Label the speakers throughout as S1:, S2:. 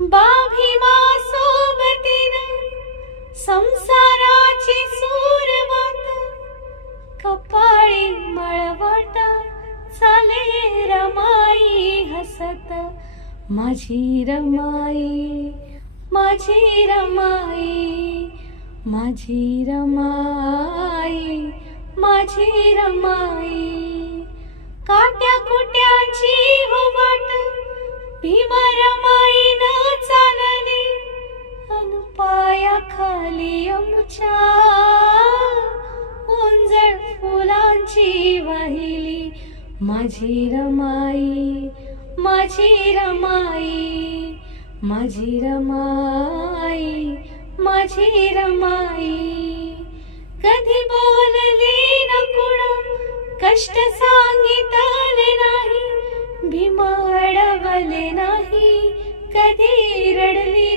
S1: बाभिमा सोबतीन संसाराची सूरवात कपाळी मळवट चाले रमाई हसत माझी रमाई माझी रमाई माझी रमाई माझी रमाई. काट्या कुट्याची हो वाट भीमा खाली आमच्या ओंजळ फुलांची वाहिली. माझी रमाई माझी रमाई माझी रमाई माझी रमाई. कधी बोलले न कुणा कष्ट सांगितले नाही भीमा अडवले नाही कधी रडली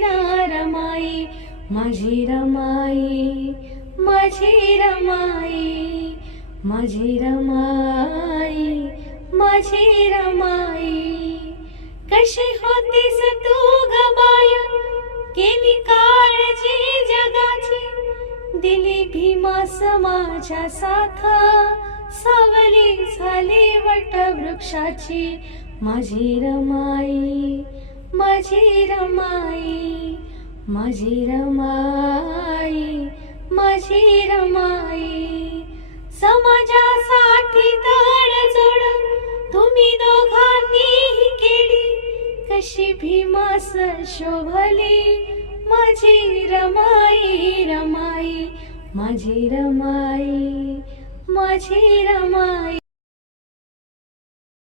S1: माझी रमाई माझी रमाई माझी रमाई माझी रमाई. कशी होतीस तू गबाय केली काळजी जगाची. दिली भीमा समाजा साथ सावली झाली वट वृक्षाची. माझी रमाई माझी रमाई. माझी रमाई माझी रमाई. समाजासाठी तडजोड तुम्ही दोघांनी केली. कशी भीमास शोभली माझी रमाई रमाई. माझी रमाई माझी रमाई.